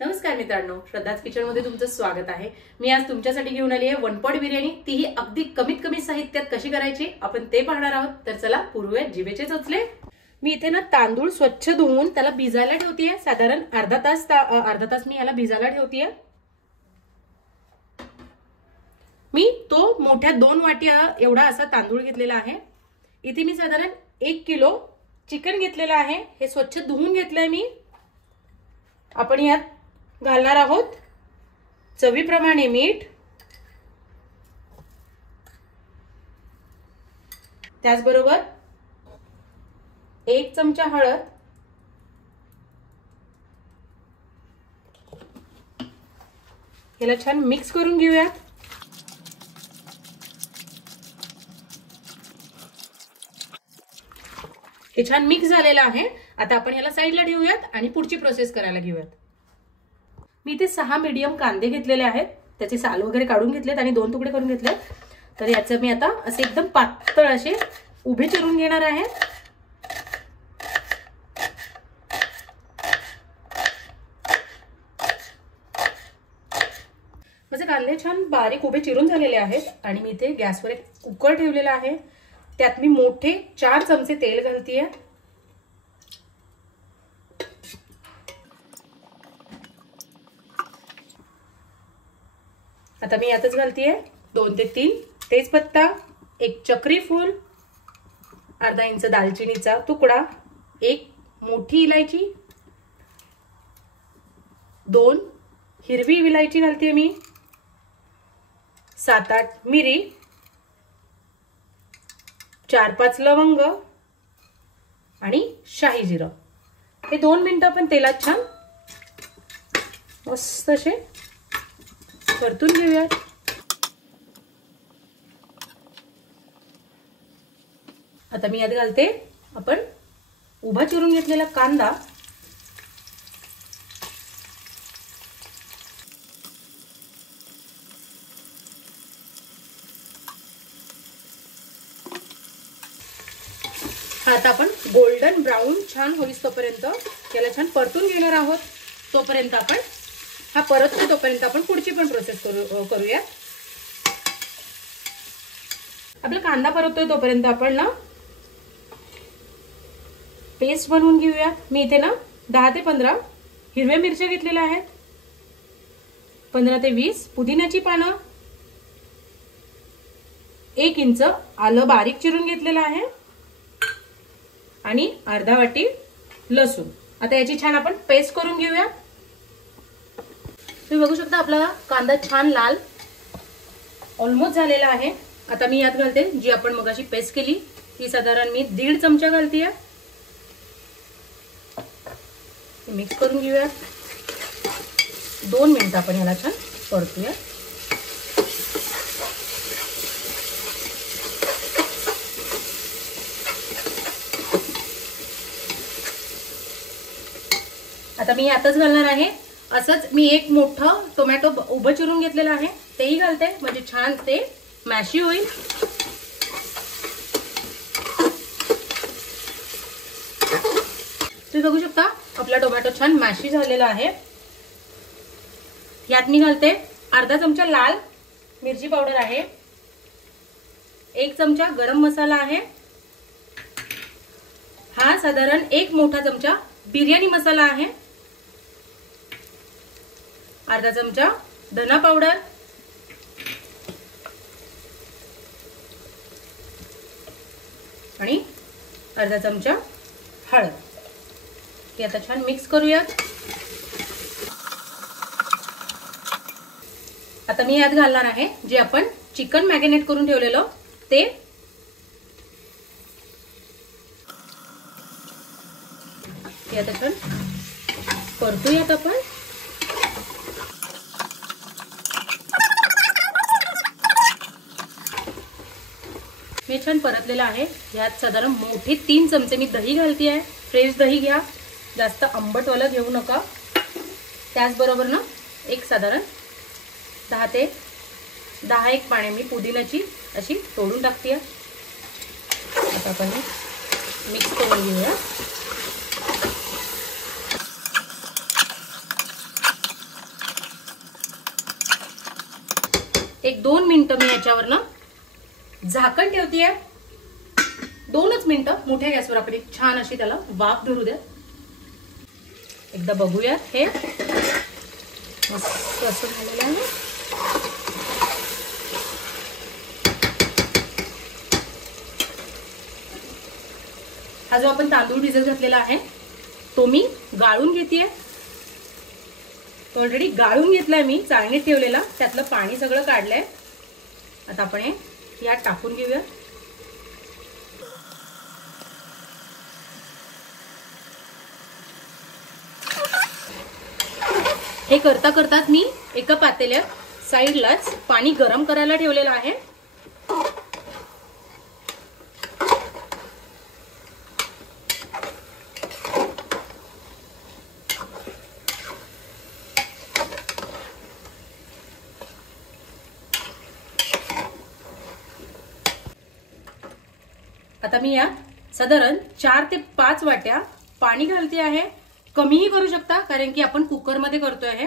नमस्कार मित्रांनो, श्रद्धाज किचन मध्ये तुमचं स्वागत आहे। मी आज तुमच्यासाठी घेऊन आली आहे वन पॉट बिर्याणी, तीही अगदी कमीत कमी साहित्यात कशी करायची आपण ते पाहणार आहोत। तर चला पुरूया जिभेचे चोचले। मी इथे ना तांदूळ स्वच्छ धुवून त्याला भिजायला ठेवतेय। साधारण अर्धा तास मी याला भिजायला ठेवतेय। मी तो मोठ्या 2 वाट्या एवढा असा तांदूळ घेतलेला आहे। इथे मी साधारण 1 किलो चिकन घेतलेला आहे। हे स्वच्छ धुवून घेतलंय मी। आपण यात घालणार आहोत चवीप्रमाणे मीठ, त्याचबरोबर 1 चमचा हळद, याला छान मिक्स करून घेऊया। हे छान मिक्स झालेलं आहे। आता आपण याला साइडला ठेवूयात आणि पुढची प्रोसेस करायला घेऊयात। मी इथे 6 मीडियम कांदे घेतलेले आहेत, त्याचे साल वगैरे काढून घेतलेत आणि 2 तुकडे करून घेतले। तर याचं मी आता असे एकदम पातळ असे उभे चिरून घेणार आहे। माझे कांदे छान बारीक उभे चिरून झालेले आहेत आणि मी इथे गॅसवर एक कुकर ठेवलेला आहे। त्यात मी मोठे 4 चमचे तेल घालतेय। आता मी यातच घालतेय 2 ते 3 तेजपत्ता, 1 चक्री फूल, अर्धा इंच दालचिनीचा तुकडा, 1 मोठी इलायची, 2 हिरवी इलायची घालतेय मी, 7-8 मिरी, 4-5 लवंग आणि शाही जिरं। हे 2 मिनिटं आपण तेलात छान मस्त असे परतून घेऊया। आता मी यात घालते आपण उभा चिरून घेतलेला कांदा, आता आपण गोल्डन ब्राउन छान होईस तोपर्यंत याला छान परतून घेणार आहोत। तोपर्यंत आपण हा परततो तोपर्यंत आपण पुढची पण प्रोसेस करूया। आपला कांदा परततोय तोपर्यंत आपण ना पेस्ट बनवून घेऊया। मी इथे ना 10 ते 15 हिरव्या मिरच्या घेतलेल्या आहेत, 15 ते 20 पुदिन्याची पानं, 1 इंच आलं बारीक चिरून घेतलेलं आहे आणि अर्धा वाटी लसूण। आता याची छान आपण पेस्ट करून घेऊया। तुम्ही बघू शकता आपला कांदा छान लाल ऑलमोस्ट झालेला आहे। आता मी यात घालते जी आपण मगाशी पेस्ट केली ती साधारण मी 1.5 चमचा घालतेय। मिक्स करून घेऊया। 2 मिनिटं आपण याला छान परतूया। आता मी यातच घालणार आहे असंच मी 1 मोठं टोमॅटो उभं चिरून घेतलेलं आहे, तेही घालते म्हणजे छान ते मॅशी होईल। तुम्ही बघू शकता आपला टोमॅटो छान मॅशी झालेला आहे। यात मी घालते अर्धा चमचा लाल मिरची पावडर आहे, 1 चमचा गरम मसाला आहे, हा साधारण 1 मोठा चमचा बिर्याणी मसाला आहे, अर्धा चमचा धना पावडर आणि अर्धा चमचा हळद। हे आता छान मिक्स करूया। आता मी यात घालणार आहे जे आपण चिकन मॅरिनेट करून ठेवलेलं ते। हे आता छान परतूयात आपण। हे छान परतलेलं आहे। यात साधारण मोठे 3 चमचे मी दही घालते आहे। फ्रेश दही घ्या, जास्त आंबटवाला घेऊ नका। त्याचबरोबर ना एक साधारण 10 ते 10 पाने मी पुदिन्याची अशी तोडून टाकते। आता आपण मिक्स करून घेऊया। एक 2 मिनिटं मी याच्यावर ना झाकण ठेवतेय. 2च मिनिटं मोठ्या गॅसवर आपण एक छान अशी त्याला वाफ धरू द्या. एकदा बघूया हे मस्त असं झालेलं आहे. हा जो आपण तांदूळ भिजत घातलेला आहे तो मी गाळून घेतेय. ऑलरेडी गाळून घेतलाय मी, चाळणीत ठेवलेला, त्यातलं पाणी सगळं काढलंय. आता आपण हे यात टाकून घेऊया. हे करता करताच मी एका पातेल्यात साईडलाच पाणी गरम करायला ठेवलेलं आहे. आता मी यात साधारण 4 ते 5 वाट्या पाणी घालते आहे. कमीही करू शकता कारण की आपण कुकर मध्ये करतोय हे.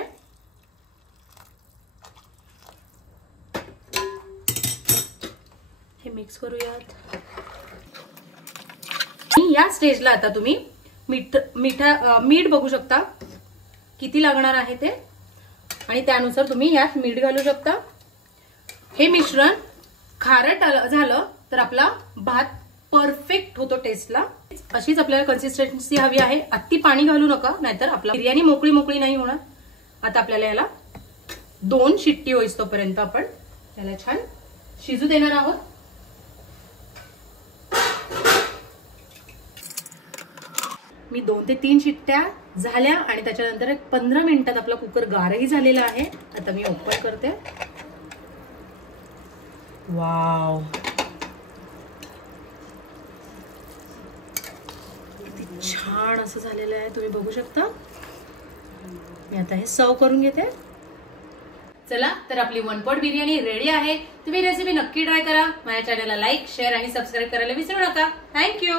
हे मिक्स करूयात. या स्टेजला आता तुम्ही मीठ बघू शकता किती लागणार आहे ते, आणि त्यानुसार तुम्ही यात मीठ घालू शकता. हे मिश्रण खारट झालं तर आपला भात परफेक्ट होतो टेस्टला. अशीच आपल्याला कन्सिस्टन्सी हवी आहे. अति पाणी घालू नका, नाहीतर आपला बिर्याणी मोकळी मोकळी नाही होणार. आता आपल्याला याला 2 शिट्टी होईस तोपर्यंत आपण याला छान शिजू देणार आहोत. मी 2 ते 3 शिट्ट्या झाल्या आणि त्याच्यानंतर 15 मिनिटात आपला कुकर गारही झालेला आहे. आता मी ओपन करते. वाव, छान असं झालेलं आहे, तुम्ही बघू शकता. मी आता हे सर्व करून घेते. चला तर आपली 1 पॉट बिर्याणी रेडी आहे. तुम्ही रेसिपी नक्की ट्राय करा. माझ्या चॅनलला लाईक, शेअर आणि सबस्क्राईब करायला विसरू नका. थँक्यू.